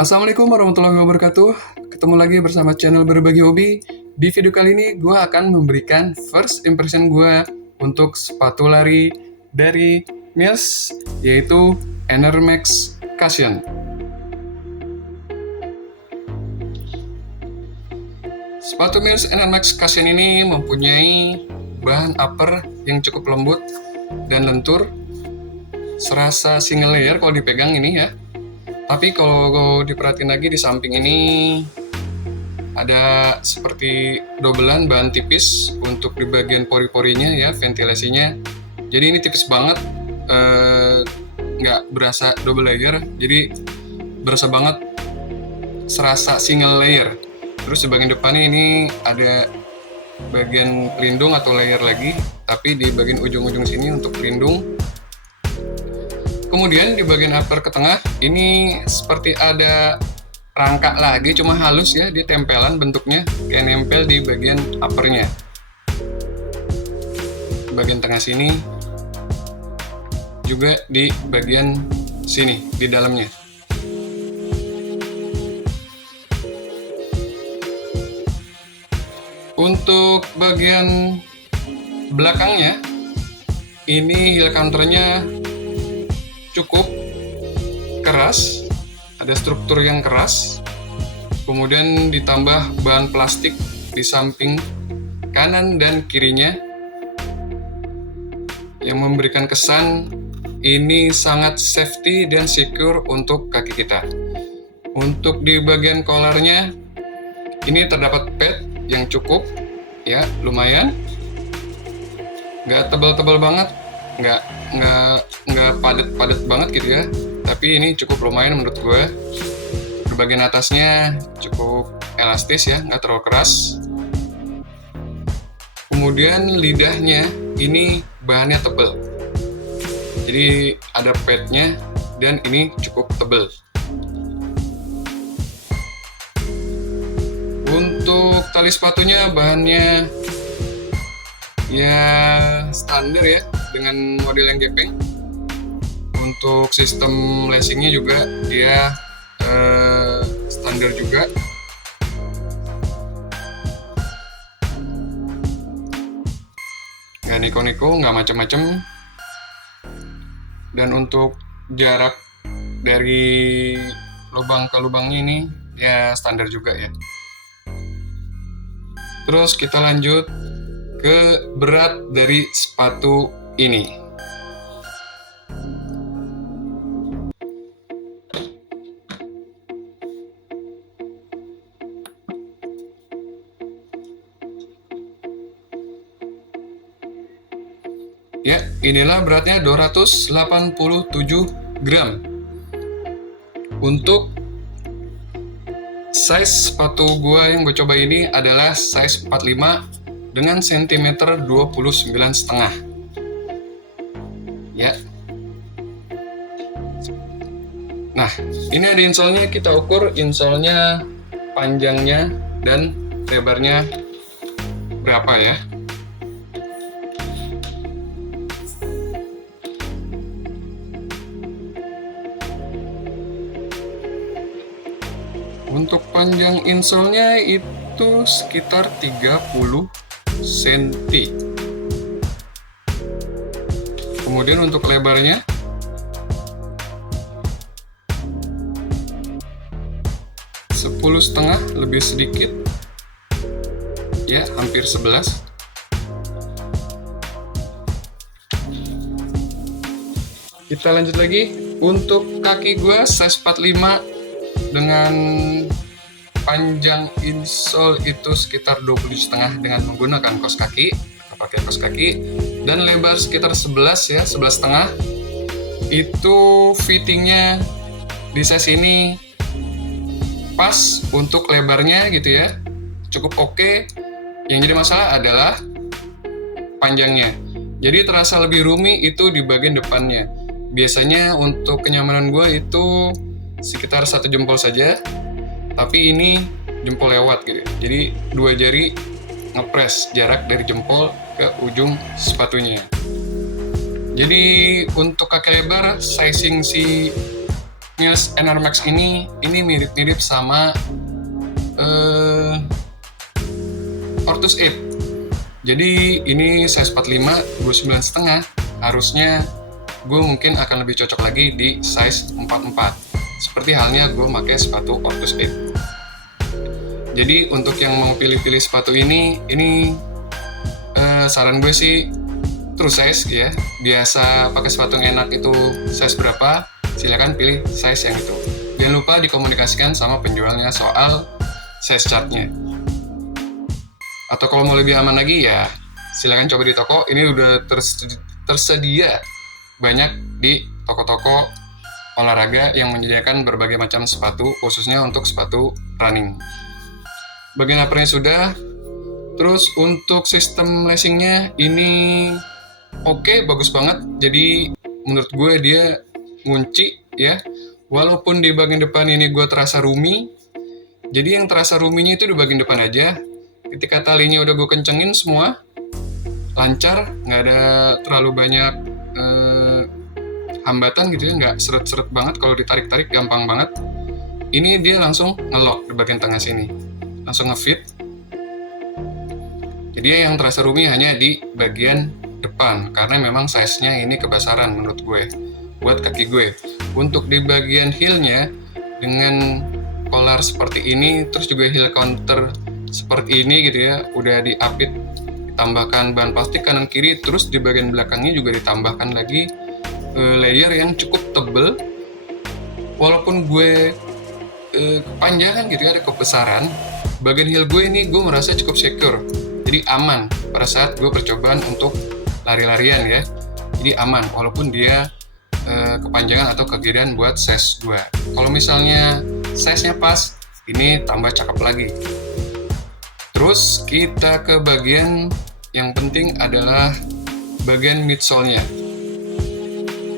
Assalamualaikum warahmatullahi wabarakatuh. Ketemu lagi bersama channel Berbagi Hobi. Di video kali ini gue akan memberikan first impression gue untuk sepatu lari dari Mills, yaitu Enermax Cushion. Sepatu Mills Enermax Cushion ini mempunyai bahan upper yang cukup lembut dan lentur, serasa single layer kalau dipegang ini ya. Tapi kalau diperhatiin lagi di samping ini ada seperti dobelan bahan tipis untuk di bagian pori-porinya ya, ventilasinya. Jadi ini tipis banget, nggak berasa double layer, jadi berasa banget serasa single layer. Terus di bagian depannya ini ada bagian pelindung atau layer lagi, tapi di bagian ujung-ujung sini untuk pelindung. Kemudian di bagian upper ke tengah ini seperti ada rangka lagi, cuma halus ya, dia tempelan bentuknya kayak nempel di bagian uppernya. Bagian tengah sini juga di bagian sini di dalamnya. Untuk bagian belakangnya ini heel counternya cukup keras, ada struktur yang keras, kemudian ditambah bahan plastik di samping kanan dan kirinya yang memberikan kesan ini sangat safety dan secure untuk kaki kita. Untuk di bagian collarnya ini terdapat pad yang cukup ya, lumayan, nggak tebal-tebal banget, nggak padat-padat banget gitu ya, tapi ini cukup lumayan menurut gue. Di bagian atasnya cukup elastis ya, nggak terlalu keras. Kemudian lidahnya ini bahannya tebal, jadi ada padnya dan ini cukup tebal. Untuk tali sepatunya bahannya ya standar ya, dengan model yang gepeng. Untuk sistem lacingnya juga dia standar juga. Nggak neko-neko, nggak macam-macam. Dan untuk jarak dari lubang ke lubangnya ini ya standar juga ya. Terus kita lanjut ke berat dari sepatu ini. Ya, inilah beratnya 287 gram. Untuk size sepatu gua yang gue coba ini adalah size 45 dengan sentimeter 29,5 ya. Nah, ini ada insole-nya, kita ukur insole-nya, panjangnya dan lebarnya berapa ya. Untuk panjang insole-nya itu sekitar 30 cm. Kemudian untuk lebarnya sepuluh setengah, lebih sedikit ya, hampir 11. Kita lanjut lagi. Untuk kaki gua size 45 dengan panjang insole itu sekitar 20,5 dengan menggunakan kaos kaki, pakai kaos kaki, dan lebar sekitar 11 ya, 11,5. Itu fittingnya di size ini pas untuk lebarnya gitu ya, cukup oke. Yang jadi masalah adalah panjangnya, jadi terasa lebih roomy itu di bagian depannya. Biasanya untuk kenyamanan gue itu sekitar 1 jempol saja, tapi ini jempol lewat gitu, jadi 2 jari ngepres jarak dari jempol ke ujung sepatunya. Jadi untuk kaki lebar, sizing si Mills Enermax ini mirip-mirip sama Ortus 8. Jadi ini size 45, gue 9,5. Harusnya gue mungkin akan lebih cocok lagi di size 44. Seperti halnya gue pakai sepatu Ortus 8. Jadi untuk yang mau pilih-pilih sepatu ini saran gue sih true size ya. Biasa pakai sepatu yang enak itu size berapa, silakan pilih size yang itu. Jangan lupa dikomunikasikan sama penjualnya soal size chartnya. Atau kalau mau lebih aman lagi ya silakan coba di toko. Ini udah tersedia banyak di toko-toko olahraga yang menyediakan berbagai macam sepatu, khususnya untuk sepatu running. Bagian uppernya sudah. Terus untuk sistem lacingnya ini oke, bagus banget. Jadi menurut gue dia ngunci ya. Walaupun di bagian depan ini gue terasa roomy. Jadi yang terasa roomy-nya itu di bagian depan aja. Ketika talinya udah gue kencengin semua, lancar, nggak ada terlalu banyak hambatan gitu ya, nggak seret-seret banget. Kalau ditarik-tarik gampang banget. Ini dia langsung nge-lock di bagian tengah sini, langsung nge-fit. Jadi yang terasa roomy hanya di bagian depan, karena memang size-nya ini kebesaran menurut gue, buat kaki gue. Untuk di bagian heel-nya, dengan collar seperti ini, terus juga heel counter seperti ini gitu ya, udah diapit, ditambahkan bahan plastik kanan kiri, terus di bagian belakangnya juga ditambahkan lagi layer yang cukup tebel. Walaupun gue kepanjangan gitu ya, ada kebesaran, bagian heel gue ini gue merasa cukup secure, jadi aman pada saat gue percobaan untuk lari-larian ya. Jadi aman walaupun dia kepanjangan atau kegedean buat size gue. Kalau misalnya size-nya pas, ini tambah cakep lagi. Terus kita ke bagian yang penting adalah bagian midsole-nya.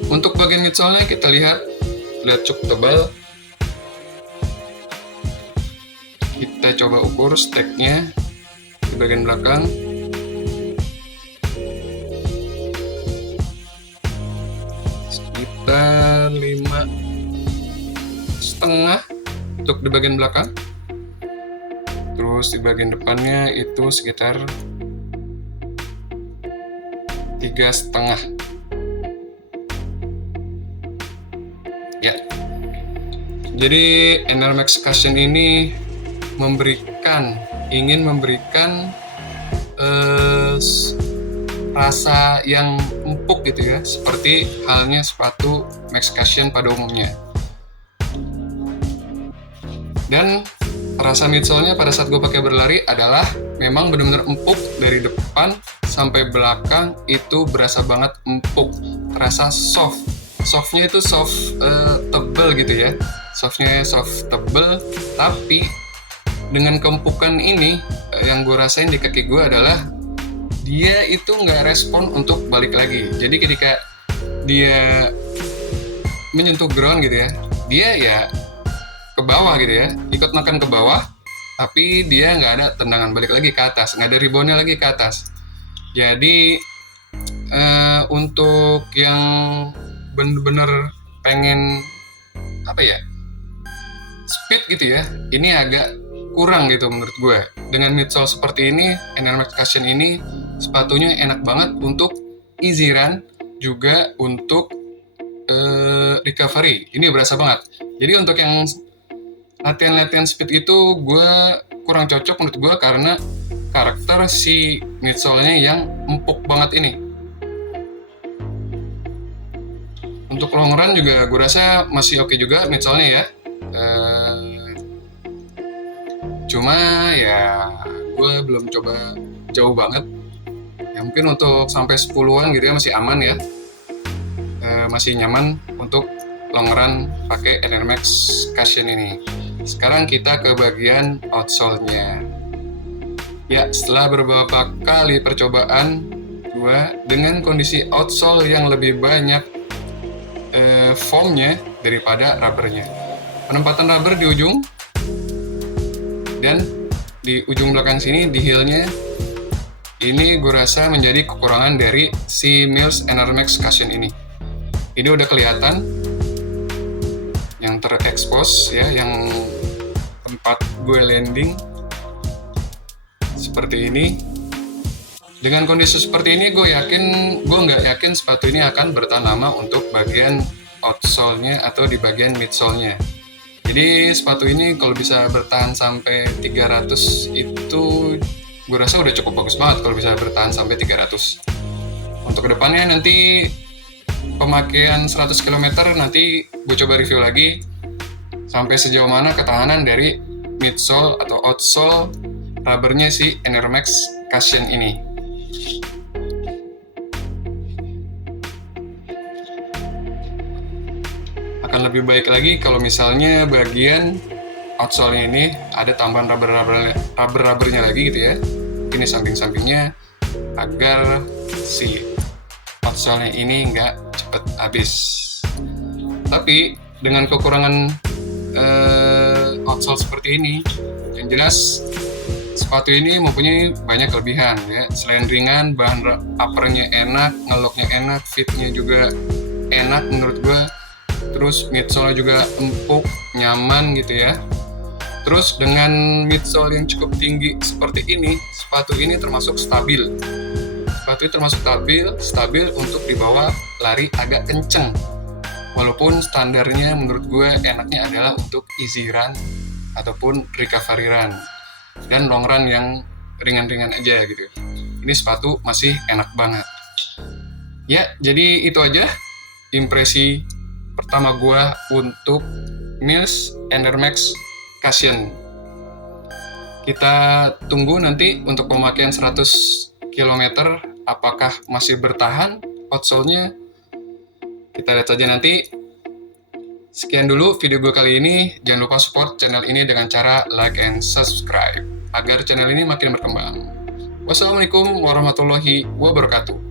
Untuk bagian midsole-nya kita lihat cukup tebal. Kita coba ukur stek-nya di bagian belakang. Sekitar 5,5 untuk di bagian belakang. Terus di bagian depannya itu sekitar 3,5 ya. Jadi Enermax Cushion ini ingin memberikan rasa yang empuk gitu ya, seperti halnya sepatu Max Cushion pada umumnya. Dan rasa midsole-nya pada saat gue pakai berlari adalah memang benar-benar empuk, dari depan sampai belakang itu berasa banget empuk, terasa soft. Softnya itu soft tebel gitu ya, softnya soft tebel, tapi dengan keempukan ini yang gue rasain di kaki gue adalah dia itu nggak respon untuk balik lagi. Jadi ketika dia menyentuh ground gitu ya, dia ya ke bawah gitu ya, ikut makan ke bawah, tapi dia nggak ada tendangan balik lagi ke atas, nggak ada reboundnya lagi ke atas. Jadi untuk yang bener-bener pengen speed gitu ya, ini agak kurang gitu menurut gue. Dengan midsole seperti ini, Enermax Cushion ini sepatunya enak banget untuk easy run, juga untuk recovery. Ini berasa banget. Jadi untuk yang latihan speed itu gue kurang cocok menurut gue, karena karakter si midsole-nya yang empuk banget ini. Untuk long run juga gue rasa masih oke juga midsole-nya ya. Cuma ya gue belum coba jauh banget. Ya mungkin untuk sampai 10-an gitu ya masih aman ya. Masih nyaman untuk long run pakai Enermax Cushion ini. Sekarang kita ke bagian outsole-nya. Ya, setelah beberapa kali percobaan gue dengan kondisi outsole yang lebih banyak foamnya daripada rubbernya. Penempatan rubber di ujung dan di ujung belakang sini di heel-nya, ini gue rasa menjadi kekurangan dari si Mills Enermax Cushion ini. Ini udah kelihatan. Yang terekspos ya, yang tempat gue landing seperti ini. Dengan kondisi seperti ini gue nggak yakin sepatu ini akan bertahan lama untuk bagian outsole-nya atau di bagian midsole-nya. Jadi sepatu ini kalau bisa bertahan sampai 300 itu gue rasa udah cukup bagus banget kalau bisa bertahan sampai 300. Untuk kedepannya nanti pemakaian 100 km nanti gue coba review lagi sampai sejauh mana ketahanan dari midsole atau outsole rubbernya si Air Max Cushion ini. Akan lebih baik lagi kalau misalnya bagian outsole-nya ini ada tambahan rubber-rubbernya lagi gitu ya. Ini samping-sampingnya agar si outsole-nya ini nggak cepet habis. Tapi dengan kekurangan outsole seperti ini, yang jelas sepatu ini mempunyai banyak kelebihan ya. Selain ringan, bahan uppernya enak, ngeloknya enak, fitnya juga enak menurut gue. Terus midsole juga empuk, nyaman gitu ya. Terus dengan midsole yang cukup tinggi seperti ini, sepatu ini termasuk stabil. Sepatu ini termasuk stabil untuk dibawa lari agak kenceng. Walaupun standarnya menurut gue enaknya adalah untuk easy run ataupun recovery run dan long run yang ringan-ringan aja gitu. Ini sepatu masih enak banget. Ya, jadi itu aja impresi pertama gua untuk Mills Air Max Cushion. Kita tunggu nanti untuk pemakaian 100 km apakah masih bertahan outsole-nya. Kita lihat saja nanti. Sekian dulu video gue kali ini. Jangan lupa support channel ini dengan cara like and subscribe agar channel ini makin berkembang. Wassalamualaikum warahmatullahi wabarakatuh.